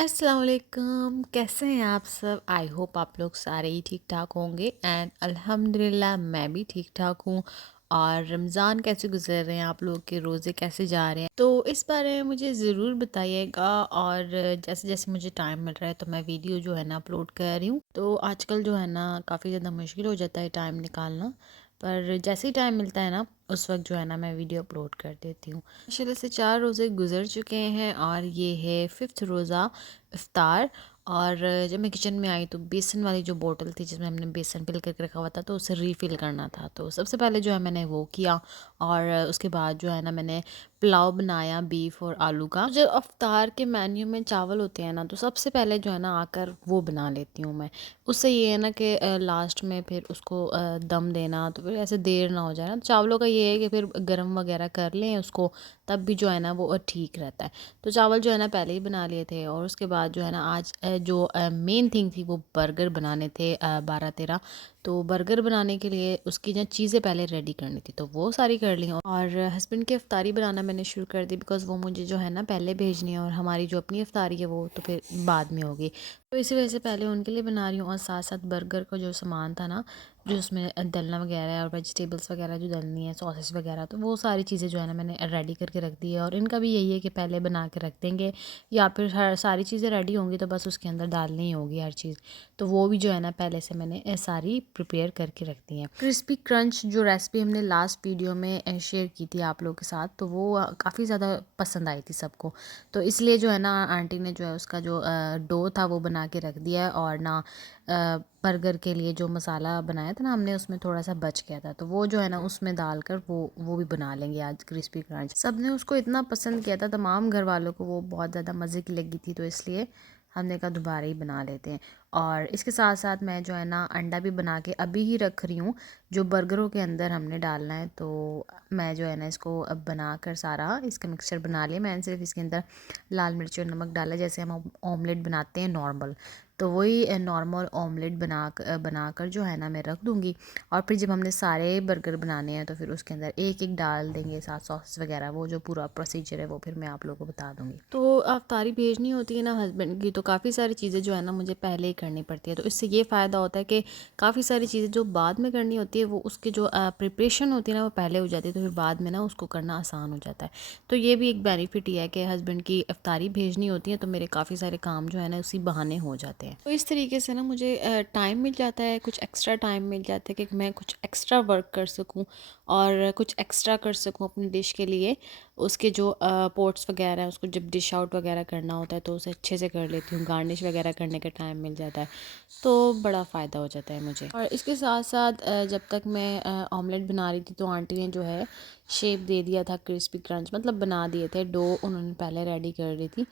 अस्सलाम वालेकुम, कैसे हैं आप सब। आई होप आप लोग सारे ही ठीक ठाक होंगे एंड अल्हम्दुलिल्लाह मैं भी ठीक ठाक हूँ। और रमज़ान कैसे गुजर रहे हैं, आप लोग के रोज़े कैसे जा रहे हैं, तो इस बारे में मुझे ज़रूर बताइएगा। और जैसे जैसे मुझे टाइम मिल रहा है तो मैं वीडियो जो है ना अपलोड कर रही हूँ। तो आजकल जो है ना काफ़ी ज़्यादा मुश्किल हो जाता है टाइम निकालना, पर जैसे ही टाइम मिलता है ना उस वक्त जो है ना मैं वीडियो अपलोड कर देती हूँ। माशाल्लाह से 4 रोज़े गुजर चुके हैं और ये है 5th रोज़ा इफ्तार। और जब मैं किचन में आई तो बेसन वाली जो बोतल थी जिसमें हमने बेसन फिल करके रखा हुआ था तो उसे रीफ़िल करना था, तो सबसे पहले जो है मैंने वो किया। और उसके बाद जो है ना मैंने पुलाव बनाया बीफ और आलू का। जो अफ्तार के मेन्यू में चावल होते हैं ना तो सबसे पहले जो है ना आकर वो बना लेती हूँ मैं। उससे ये है ना कि लास्ट में फिर उसको दम देना तो फिर ऐसे देर ना हो जाए ना। तो चावलों का ये है कि फिर गरम वगैरह कर लें उसको, तब भी जो है ना वो ठीक रहता है। तो चावल जो है ना पहले ही बना लिए थे और उसके बाद जो है ना आज जो मेन थिंग थी वो बर्गर बनाने थे 12-13। तो बर्गर बनाने के लिए उसकी जो चीज़ें पहले रेडी करनी थी तो वो सारी कर ली। और हस्बैंड की अफ्तारी बनाना मैंने शुरू कर दी बिकॉज़ वो मुझे जो है ना पहले भेजनी है और हमारी जो अपनी अफ्तारी है वो तो फिर बाद में होगी। तो इसी वजह से पहले उनके लिए बना रही हूँ और साथ साथ बर्गर का जो सामान था ना, जो उसमें डलना वगैरह है और वेजिटेबल्स वगैरह जो डलनी है, सॉसेस वगैरह, तो वो सारी चीज़ें जो है ना मैंने रेडी करके रख दी है। और इनका भी यही है कि पहले बना के रख देंगे या फिर हर सारी चीज़ें रेडी होंगी तो बस उसके अंदर डालनी ही होगी हर चीज़। तो वो भी जो है ना पहले से मैंने सारी प्रिपेयर करके रख दी है। क्रिस्पी क्रंच जो रेसिपी हमने लास्ट वीडियो में शेयर की थी आप लोगों के साथ, तो वो काफ़ी ज़्यादा पसंद आई थी सबको। तो इसलिए जो है ना आंटी ने जो है उसका जो डो था वो बना के रख दिया है। और ना बर्गर के लिए जो मसाला बनाया था ना हमने उसमें थोड़ा सा बच गया था तो वो जो है ना उसमें डालकर वो भी बना लेंगे आज क्रिस्पी क्रंच। सब ने उसको इतना पसंद किया था, तमाम घर वालों को वो बहुत ज़्यादा मज़े की लगी थी, तो इसलिए हमने कहा दोबारा ही बना लेते हैं। और इसके साथ साथ मैं जो है ना अंडा भी बना के अभी ही रख रही हूँ, जो बर्गरों के अंदर हमने डालना है। तो मैं जो है ना इसको अब बना कर सारा इसका मिक्सचर बना लिया। मैंने सिर्फ इसके अंदर लाल मिर्च और नमक डाला जैसे हम ऑमलेट बनाते हैं नॉर्मल। तो वही नॉर्मल ऑमलेट बनाकर जो है ना मैं रख दूँगी। और फिर जब हमने सारे बर्गर बनाने हैं तो फिर उसके अंदर एक एक डाल देंगे साथ सॉस वगैरह, वो जो पूरा प्रोसीजर है वो फिर मैं आप लोगों को बता दूँगी। तो अफ्तारी भेजनी होती है ना हस्बैंड की, तो काफ़ी सारी चीज़ें जो है ना मुझे पहले ही करनी पड़ती है। तो इससे ये फ़ायदा होता है कि काफ़ी सारी चीज़ें जो बाद में करनी होती है वो उसकी जो प्रिपरेशन होती है ना वो पहले हो जाती है, तो फिर बाद में ना उसको करना आसान हो जाता है। तो ये भी एक बेनिफिट ही है कि हस्बैंड की इफ्तारी भेजनी होती है तो मेरे काफ़ी सारे काम जो है ना उसी बहाने हो जाते हैं। तो इस तरीके से ना मुझे टाइम मिल जाता है, कुछ एक्स्ट्रा टाइम मिल जाता है कि मैं कुछ एक्स्ट्रा वर्क कर सकूं और कुछ एक्स्ट्रा कर सकूं अपनी डिश के लिए। उसके जो पोर्ट्स वगैरह हैं उसको जब डिश आउट वगैरह करना होता है तो उसे अच्छे से कर लेती हूँ, गार्निश वगैरह करने का टाइम मिल जाता है, तो बड़ा फ़ायदा हो जाता है मुझे। और इसके साथ साथ जब तक मैं ऑमलेट बना रही थी तो आंटी ने जो है शेप दे दिया था क्रिस्पी क्रंच, मतलब बना दिए थे, डो उन्होंने पहले रेडी कर ली थी।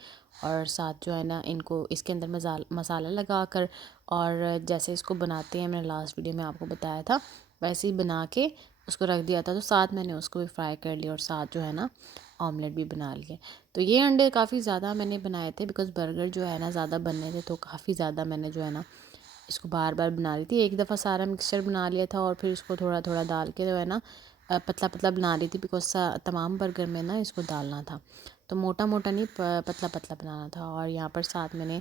और साथ जो है ना इनको इसके अंदर मसाला लगा कर और जैसे इसको बनाते हैं मैंने लास्ट वीडियो में आपको बताया था वैसे ही बना के उसको रख दिया था। तो साथ मैंने उसको भी फ्राई कर लिया और साथ जो है ना ऑमलेट भी बना लिए। तो ये अंडे काफ़ी ज़्यादा मैंने बनाए थे बिकॉज़ बर्गर जो है ना ज़्यादा बनने थे तो काफ़ी ज़्यादा मैंने जो है ना इसको बार बार बना रही थी। एक दफ़ा सारा मिक्सचर बना लिया था और फिर इसको थोड़ा थोड़ा डाल के जो है ना पतला पतला बना रही थी बिकॉज तमाम बर्गर में ना इसको डालना था, तो मोटा मोटा नहीं पतला पतला बनाना था। और यहाँ पर साथ मैंने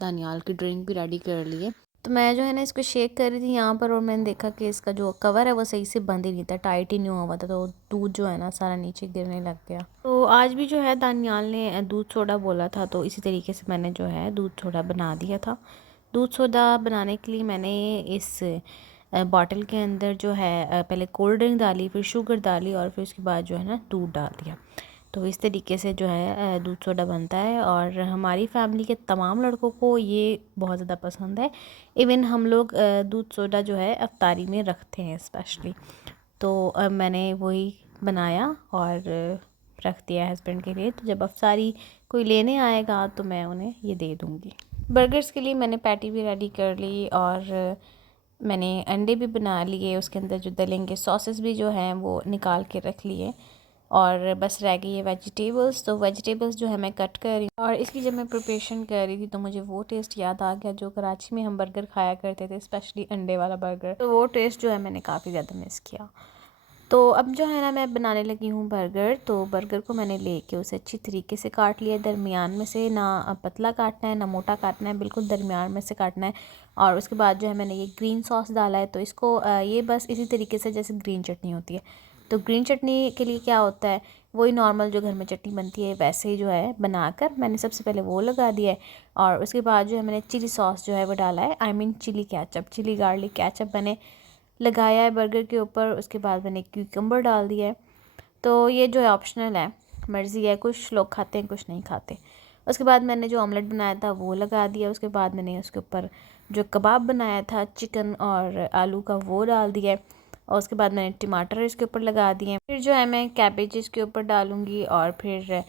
धनियाल की ड्रिंक भी रेडी कर ली है। तो मैं जो है ना इसको शेक कर रही थी यहाँ पर और मैंने देखा कि इसका जो कवर है वो सही से बंद ही नहीं था, टाइट ही नहीं हुआ था, तो दूध जो है ना सारा नीचे गिरने लग गया। तो आज भी जो है दानियाल ने दूध सोडा बोला था तो इसी तरीके से मैंने जो है दूध सोडा बना दिया था। दूध सोडा बनाने के लिए मैंने इस बॉटल के अंदर जो है पहले कोल्ड ड्रिंक डाली, फिर शुगर डाली और फिर उसके बाद जो है ना दूध डाल दिया। तो इस तरीके से जो है दूध सोडा बनता है और हमारी फैमिली के तमाम लड़कों को ये बहुत ज़्यादा पसंद है। इवन हम लोग दूध सोडा जो है अफ्तारी में रखते हैं स्पेशली। तो मैंने वही बनाया और रख दिया हस्बैंड के लिए, तो जब अफ्तारी कोई लेने आएगा तो मैं उन्हें ये दे दूँगी। बर्गर्स के लिए मैंने पैटी भी रेडी कर ली और मैंने अंडे भी बना लिए, उसके अंदर जो डलेंगे सॉसेस भी जो हैं वो निकाल के रख लिए और बस रह गई है वेजिटेबल्स। तो वेजिटेबल्स जो है मैं कट कर रही हूँ और इसकी जब मैं प्रिपरेशन कर रही थी तो मुझे वो टेस्ट याद आ गया जो कराची में हम बर्गर खाया करते थे, स्पेशली अंडे वाला बर्गर। तो वो टेस्ट जो है मैंने काफ़ी ज़्यादा मिस किया। तो अब जो है ना मैं बनाने लगी हूँ बर्गर। तो बर्गर को मैंने लेके उसे अच्छी तरीके से काट लिया, दरमियान में से, ना पतला काटना है ना मोटा काटना है, बिल्कुल दरमियान में से काटना है। और उसके बाद जो है मैंने ये ग्रीन सॉस डाला है। तो इसको ये बस इसी तरीके से जैसे ग्रीन चटनी होती है। तो ग्रीन चटनी के लिए क्या होता है, वही नॉर्मल जो घर में चटनी बनती है वैसे ही जो है बनाकर मैंने सबसे पहले वो लगा दिया है। और उसके बाद जो है मैंने चिली सॉस जो है वो डाला है, I mean chilli ketchup, chilli garlic ketchup मैंने लगाया है बर्गर के ऊपर। उसके बाद मैंने क्यूकम्बर डाल दिया है। तो ये जो है ऑप्शनल है, मर्ज़ी है, कुछ लोग खाते हैं कुछ नहीं खाते। उसके बाद मैंने जो ऑमलेट बनाया था वो लगा दिया। उसके बाद मैंने उसके ऊपर जो कबाब बनाया था चिकन और आलू का वो डाल दिया है। और उसके बाद मैंने टमाटर इसके ऊपर लगा दिए हैं। फिर जो है मैं कैबेज इसके ऊपर डालूँगी और फिर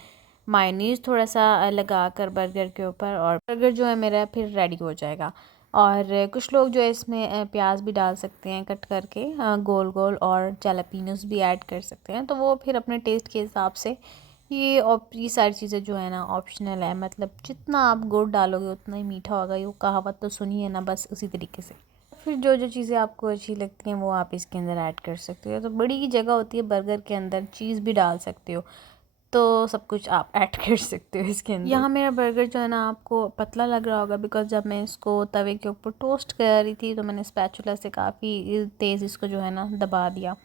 मायोनीज़ थोड़ा सा लगा कर बर्गर के ऊपर, और बर्गर जो है मेरा फिर रेडी हो जाएगा। और कुछ लोग जो है इसमें प्याज भी डाल सकते हैं कट करके गोल गोल, और जैलापिनोस भी ऐड कर सकते हैं। तो वो फिर अपने टेस्ट के हिसाब से, ये सारी चीज़ें जो है ना ऑप्शनल है, मतलब जितना आप गुड़ डालोगे उतना ही मीठा होगा, ये कहावत तो सुनी है ना, बस उसी तरीके से। फिर जो जो चीज़ें आपको अच्छी लगती हैं वो आप इसके अंदर ऐड कर सकते हो। तो बड़ी जगह होती है बर्गर के अंदर, चीज़ भी डाल सकते हो, तो सब कुछ आप ऐड कर सकते हो इसके अंदर। यहाँ मेरा बर्गर जो है ना आपको पतला लग रहा होगा, बिकॉज़ जब मैं इसको तवे के ऊपर टोस्ट कर रही थी तो मैंने स्पैचुला से काफ़ी तेज़ इसको जो है ना दबा दिया।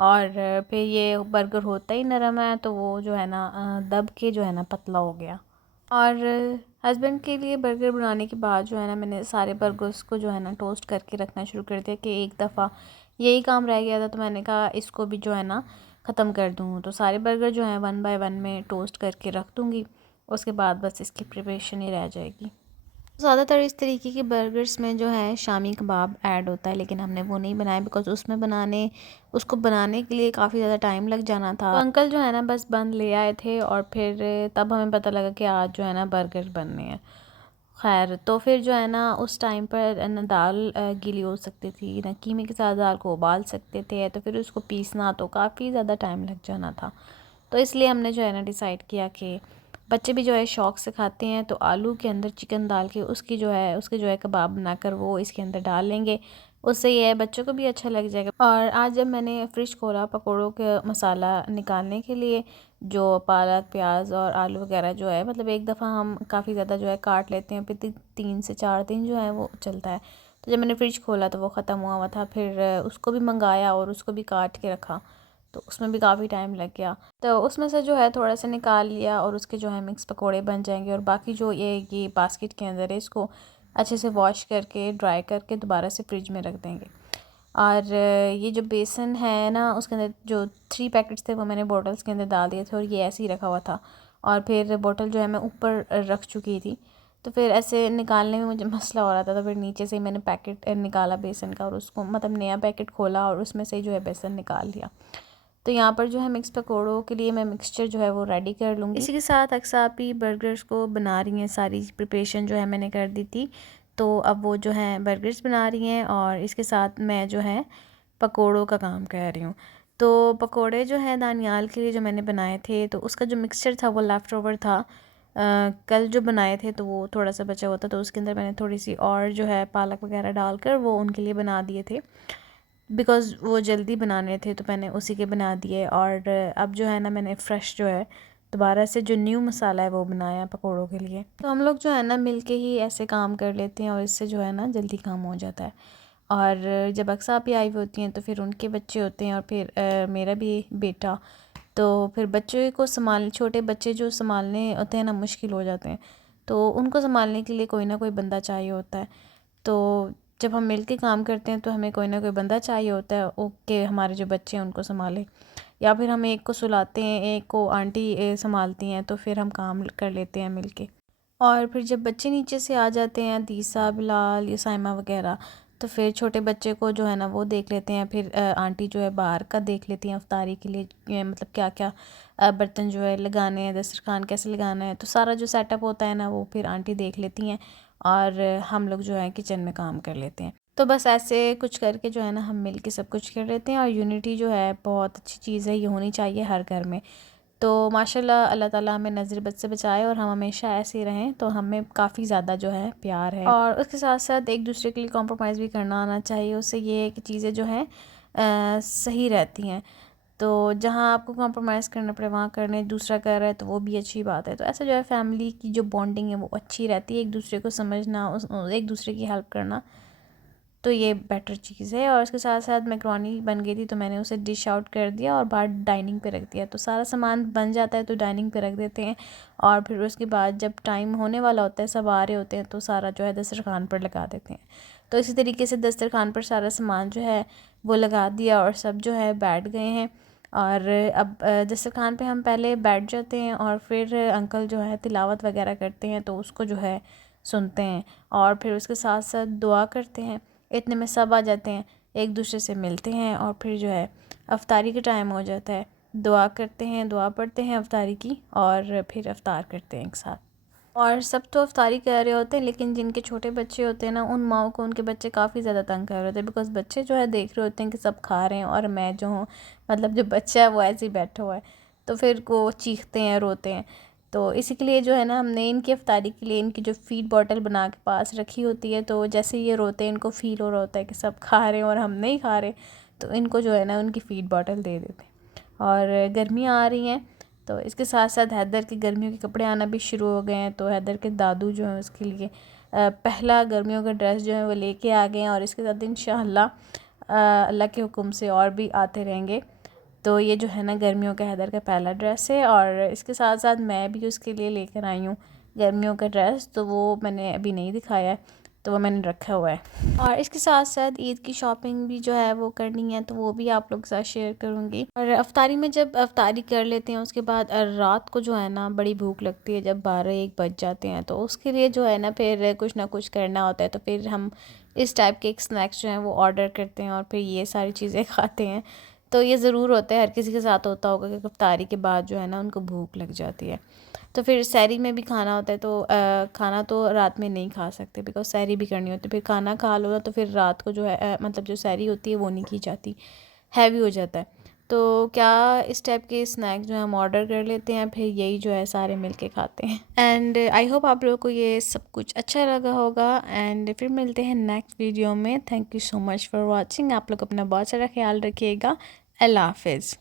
और फिर ये बर्गर होता ही नरम है, तो वो जो है ना दब के जो है ना पतला हो गया। और हस्बैंड के लिए बर्गर बनाने के बाद जो है ना मैंने सारे बर्गर्स को जो है ना टोस्ट करके रखना शुरू कर दिया, कि एक दफ़ा यही काम रह गया था तो मैंने कहा इसको भी जो है ना ख़त्म कर दूँ। तो सारे बर्गर जो हैं 1 बाय 1 में टोस्ट करके रख दूँगी। उसके बाद बस इसकी प्रिपरेशन ही रह जाएगी। ज़्यादातर इस तरीके के बर्गर्स में जो है शामी कबाब ऐड होता है, लेकिन हमने वो नहीं बनाया बिकॉज़ उसको बनाने के लिए काफ़ी ज़्यादा टाइम लग जाना था। तो अंकल जो है ना बस बन ले आए थे, और फिर तब हमें पता लगा कि आज जो है ना बर्गर बनने हैं। खैर, तो फिर जो है ना उस टाइम पर ना दाल गीली हो सकती थी, ना कीमे के साथ दाल को उबाल सकते थे, तो फिर उसको पीसना तो काफ़ी ज़्यादा टाइम लग जाना था। तो इसलिए हमने जो है ना डिसाइड किया कि बच्चे भी जो है शौक़ से खाते हैं, तो आलू के अंदर चिकन डाल के उसके जो है कबाब बनाकर वो इसके अंदर डाल लेंगे। उससे ये है बच्चों को भी अच्छा लग जाएगा। और आज जब मैंने फ़्रिज खोला पकौड़ों का मसाला निकालने के लिए, जो पालक, प्याज और आलू वगैरह जो है, मतलब एक दफ़ा हम काफ़ी ज़्यादा जो है काट लेते हैं, फिर 3 से 4 दिन जो है वो चलता है। तो जब मैंने फ़्रिज खोला तो वो ख़त्म हुआ था। फिर उसको भी मंगाया और उसको भी काट के रखा, तो उसमें भी काफ़ी टाइम लग गया। तो उसमें से जो है थोड़ा सा निकाल लिया, और उसके जो है मिक्स पकोड़े बन जाएंगे। और बाकी जो ये बास्केट के अंदर है, इसको अच्छे से वॉश करके ड्राई करके दोबारा से फ्रिज में रख देंगे। और ये जो बेसन है ना, उसके अंदर जो 3 पैकेट्स थे वो मैंने बॉटल्स के अंदर डाल दिए थे, और ये ऐसे ही रखा हुआ था। और फिर बॉटल जो है मैं ऊपर रख चुकी थी, तो फिर ऐसे निकालने में मुझे मसला हो रहा था। तो फिर नीचे से ही मैंने पैकेट निकाला बेसन का, और उसको मतलब नया पैकेट खोला और उसमें से जो है बेसन निकाल लिया। तो यहाँ पर जो है मिक्स पकौड़ों के लिए मैं मिक्सचर जो है वो रेडी कर लूँगी। इसी के साथ अक्सापी बर्गर्स को बना रही हैं, सारी प्रिपरेशन जो है मैंने कर दी थी। तो अब वो जो है बर्गर्स बना रही हैं, और इसके साथ मैं जो है पकोड़ों का काम कर रही हूँ। तो पकोड़े जो है दानियाल के लिए जो मैंने बनाए थे, तो उसका जो मिक्सचर था वो लेफ़्ट ओवर था। कल जो बनाए थे तो वो थोड़ा सा बचा हुआ था, तो उसके अंदर मैंने थोड़ी सी और जो है पालक वगैरह डालकर वो उनके लिए बना दिए थे, बिकॉज़ वो जल्दी बनाने थे तो मैंने उसी के बना दिए। और अब जो है ना मैंने फ़्रेश जो है दोबारा से जो न्यू मसाला है वो बनाया पकोड़ों के लिए। तो हम लोग जो है ना मिल के ही ऐसे काम कर लेते हैं, और इससे जो है ना जल्दी काम हो जाता है। और जब अक्सा भी आई हुई होती हैं तो फिर उनके बच्चे होते हैं, और फिर मेरा भी बेटा, तो फिर बच्चे को छोटे बच्चे जो संभालने होते हैं ना मुश्किल हो जाते हैं, तो उनको संभालने के लिए कोई ना कोई बंदा चाहिए होता है। तो जब हम मिल के काम करते हैं तो हमें कोई ना कोई बंदा चाहिए होता है कि हमारे जो बच्चे हैं उनको संभाले, या फिर हम एक को सुलाते हैं, एक को आंटी संभालती हैं, तो फिर हम काम कर लेते हैं मिल के। और फिर जब बच्चे नीचे से आ जाते हैं, दीसा, बिलाल, या साइमा वगैरह, तो फिर छोटे बच्चे को जो है ना वो देख लेते हैं। फिर आंटी जो है बाहर का देख लेती हैं अफ्तारी के लिए, मतलब क्या क्या बर्तन जो है लगाने हैं, दस्तरखान कैसे लगाना है, तो सारा जो सेटअप होता है ना वो फिर आंटी देख लेती हैं, और हम लोग जो है किचन में काम कर लेते हैं। तो बस ऐसे कुछ करके जो है ना हम मिल के सब कुछ कर लेते हैं। और यूनिटी जो है बहुत अच्छी चीज़ है, ये होनी चाहिए हर घर में। तो माशाल्लाह अल्लाह ताला हमें नज़र बद से बचाए, और हम हमेशा ऐसे ही रहें, तो हमें काफ़ी ज़्यादा जो है प्यार है। और उसके साथ साथ एक दूसरे के लिए कॉम्प्रोमाइज़ भी करना आना चाहिए, उससे ये है कि चीज़ें जो हैं सही रहती हैं। तो जहाँ आपको कॉम्प्रोमाइज़ करना पड़े वहाँ करने, दूसरा कर रहा है तो वो भी अच्छी बात है। तो ऐसा जो है फैमिली की जो बॉन्डिंग है वो अच्छी रहती है, एक दूसरे को समझना, एक दूसरे की हेल्प करना, तो ये बेटर चीज़ है। और उसके साथ साथ मैकरोनी बन गई थी तो मैंने उसे डिश आउट कर दिया और बाहर डाइनिंग पे रख दिया। तो सारा सामान बन जाता है तो डाइनिंग पे रख देते हैं, और फिर उसके बाद जब टाइम होने वाला होता है, सब आ रहे होते हैं, तो सारा जो है दस्तरखान पर लगा देते हैं। तो इसी तरीके से दस्तरखान पर सारा सामान जो है वो लगा दिया और सब जो है बैठ गए हैं। और अब दस्तरखान पे हम पहले बैठ जाते हैं और फिर अंकल जो है तिलावत वगैरह करते हैं तो उसको जो है सुनते हैं, और फिर उसके साथ साथ दुआ करते हैं। इतने में सब आ जाते हैं, एक दूसरे से मिलते हैं, और फिर जो है अफ्तारी का टाइम हो जाता है। दुआ करते हैं, दुआ पढ़ते हैं अफ्तारी की, और फिर अफ्तार करते हैं एक साथ। और सब तो अफ्तारी कर रहे होते हैं, लेकिन जिनके छोटे बच्चे होते हैं ना, उन माओं को उनके बच्चे काफ़ी ज़्यादा तंग कर रहे होते हैं, बिकॉज़ बच्चे जो है देख रहे होते हैं कि सब खा रहे हैं और मैं जो हूँ, मतलब जो बच्चा है वो ऐसे ही बैठा हुआ है, तो फिर वो चीखते हैं, रोते हैं। तो इसी के लिए जो है ना, हमने इनकी अफ्तारी के लिए इनकी जो फीड बॉटल बना के पास रखी होती है, तो जैसे ये रोते हैं इनको फ़ील हो रहा होता है कि सब खा रहे हैं और हम नहीं खा रहे, तो इनको जो है ना उनकी फ़ीड बॉटल दे देते हैं। और गर्मियाँ आ रही हैं तो इसके साथ साथ हैदर के गर्मियों के कपड़े आना भी शुरू हो गए हैं, तो हैदर के दादू जो हैं उसके लिए पहला गर्मियों का ड्रेस जो है वो लेके आ गए हैं, और इसके साथ इंशाअल्लाह अल्लाह के हुक्म से और भी आते रहेंगे। तो ये जो है ना गर्मियों का हैदर का पहला ड्रेस है, और इसके साथ साथ मैं भी उसके लिए लेकर आई हूँ गर्मियों का ड्रेस, तो वो मैंने अभी नहीं दिखाया है, तो वो मैंने रखा हुआ है। और इसके साथ साथ ईद की शॉपिंग भी जो है वो करनी है, तो वो भी आप लोग के साथ शेयर करूँगी। और अफ्तारी में जब अफ्तारी कर लेते हैं उसके बाद रात को जो है ना बड़ी भूख लगती है, जब 12-1 बज जाते हैं, तो उसके लिए जो है ना फिर कुछ ना कुछ करना होता है, तो फिर हम इस टाइप के एक स्नैक्स जो हैं वो ऑर्डर करते हैं और फिर ये सारी चीज़ें खाते हैं। तो ये ज़रूर होता है, हर किसी के साथ होता होगा कि इफ्तारी के बाद जो है ना उनको भूख लग जाती है। तो फिर सहरी में भी खाना होता है, तो खाना तो रात में नहीं खा सकते, बिकॉज़ सहरी भी करनी होती है। फिर खाना खा लो ना तो फिर रात को जो है मतलब जो सहरी होती है वो नहीं की जाती, हैवी हो जाता है। तो क्या इस टाइप के स्नैक जो है हम ऑर्डर कर लेते हैं, फिर यही जो है सारे मिल के खाते हैं। एंड आई होप आप लोगों को ये सब कुछ अच्छा लगा होगा, एंड फिर मिलते हैं नेक्स्ट वीडियो में। Thank you so much for watching. आप लोग अपना बहुत सारा ख्याल रखिएगा। अल्लाह हाफिज़।